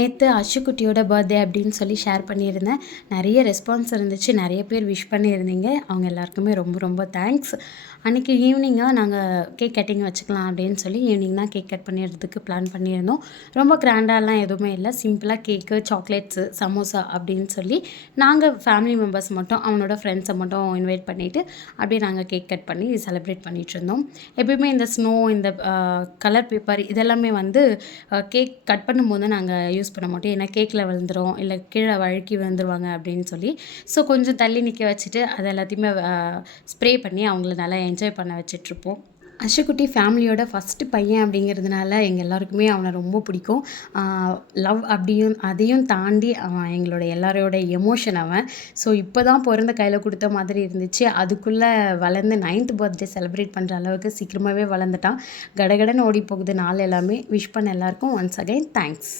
நேற்று அஷுக்குட்டியோட பர்த்டே அப்படின்னு சொல்லி ஷேர் பண்ணியிருந்தேன். நிறைய ரெஸ்பான்ஸ் இருந்துச்சு. நிறைய பேர் விஷ் பண்ணியிருந்தீங்க. அவங்க எல்லாருக்குமே ரொம்ப ரொம்ப தேங்க்ஸ். அன்றைக்கி ஈவினிங்காக நாங்கள் கேக் கட்டிங் வச்சுக்கலாம் அப்படின்னு சொல்லி ஈவினிங் தான் கேக் கட் பண்ணிடுறதுக்கு பிளான் பண்ணியிருந்தோம். ரொம்ப கிராண்டாலாம் எதுவுமே இல்லை. சிம்பிளாக கேக்கு, சாக்லேட்ஸு, சமோசா அப்படின்னு சொல்லி நாங்கள் ஃபேமிலி மெம்பர்ஸ் மட்டும் அவனோட ஃப்ரெண்ட்ஸை மட்டும் இன்வைட் பண்ணிவிட்டு அப்படியே நாங்கள் கேக் கட் பண்ணி செலிப்ரேட் பண்ணிகிட்ருந்தோம். எப்பயுமே இந்த ஸ்னோ, இந்த கலர் பேப்பர் இதெல்லாமே வந்து கேக் கட் பண்ணும்போது நாங்கள் யூஸ் பண்ண மாட்டோம். ஏன்னா கேக்கில் விழுந்துரும், இல்லை கீழே வழுக்கி விழுந்துருவாங்க அப்படின்னு சொல்லி. ஸோ கொஞ்சம் தள்ளி நிற்க வச்சுட்டு அது எல்லாத்தையுமே ஸ்ப்ரே பண்ணி அவங்கள நல்லா என்ஜாய் பண்ண வச்சிட்ருப்போம். அஷுக்குட்டி ஃபேமிலியோட ஃபஸ்ட்டு பையன் அப்படிங்கிறதுனால எங்கள் எல்லாருக்குமே அவனை ரொம்ப பிடிக்கும். லவ் அப்படியும் அதையும் தாண்டி அவன் எங்களோட எல்லாரோட எமோஷன் அவன். ஸோ இப்போ தான் பிறந்த கையில் கொடுத்த மாதிரி இருந்துச்சு. அதுக்குள்ளே வளர்ந்து 9th பர்த்டே செலிப்ரேட் பண்ணுற அளவுக்கு சீக்கிரமாகவே வளர்ந்துட்டான். கடகடன்னு ஓடி போகுது நாள் எல்லாமே. விஷ் பண்ண எல்லாருக்கும் ஒன்ஸ் அகைன் தேங்க்ஸ்.